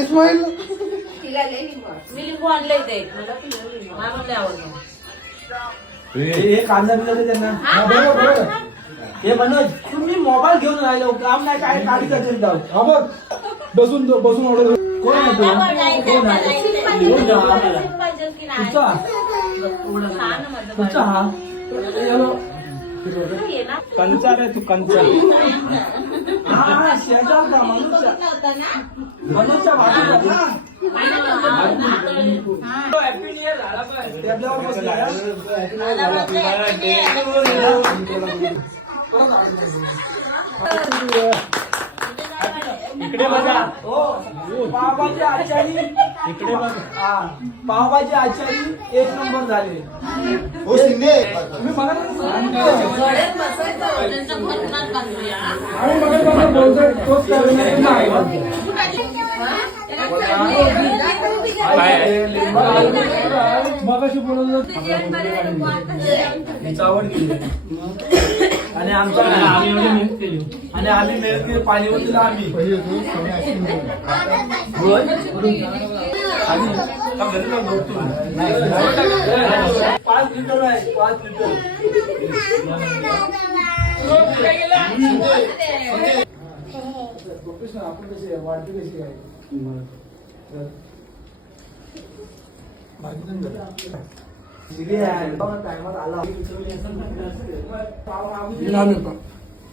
इस्माईल मी लिंबू आणलंय ते मला म्हणले आवडतं. हे कांदा बिल त्यांना हे मनोज तुम्ही मोबाईल घेऊन राहिलो काम नाही काय काढी कचेरी जाऊ हा बघ बसून बसून ऑर्डर कोण तुमचा हा कंचा रे तू कंचा हा शेजार का मनोजच्या बाजूला हॅपी न्यू इयर झाला इकडे बघा पावभाजी आचारी इकडे बघा पावभाजी आचारी एक नंबर झाले हो शिंदे तुम्ही बघा मगाशी बोलत आणि आमच्या आम्ही मेहनत केली आणि आम्ही मेहनत केली पाणीवर दिलं आम्ही 5 लिटर आहे 5 लिटर आपण कशी आहे वाढती कशी आहे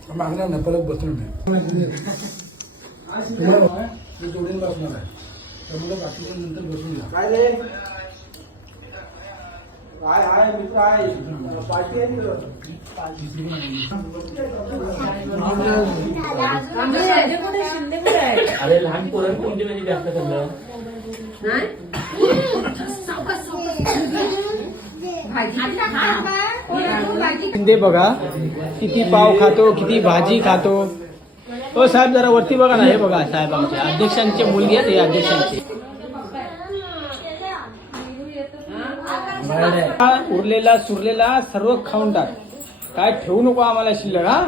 मागणार ना परत बसून जोडून बसणार आहे त्यामुळे बाकी नंतर बसून घ्या काय मित्र आहे पार्टी आहे अरे लहान पोरं कोणती म्हणजे जास्त करलं शिंदे बघा किती पाव खातो किती भाजी खातो हो साहेब जरा वरती बघा ना हे बघा साहेब आमच्या अध्यक्षांचे मुलगी आहेत हे अध्यक्षांचे उरलेला सुरलेला सर्व खाऊन टाक काय ठेवू नको आम्हाला शिल्लक हा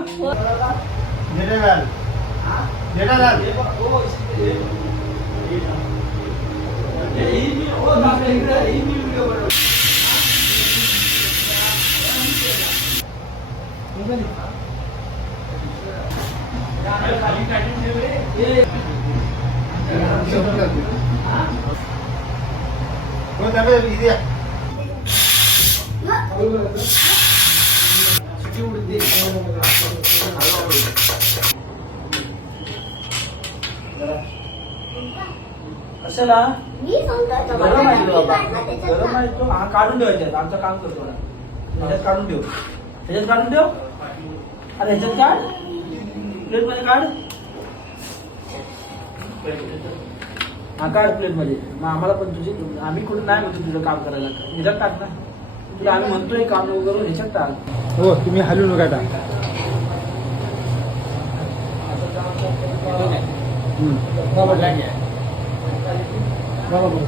कशाला गरम आहे गरम आहे तो हा काढून ठेवायचा आमचं काम करतो ह्याच्यात काढून ठेव ह्याच्यात काढून ठेव अरे ह्याच्यात काढ प्लेट मध्ये काढ हा काढ प्लेट मध्ये मग आम्हाला पण तुझी आम्ही कुठं नाही म्हणतो तुझं काम करायला ह्याच्यात टाक ना तुला आम्ही म्हणतोय काम नको करून ह्याच्यात टाक हो तुम्ही हलू नका टाक बरोबर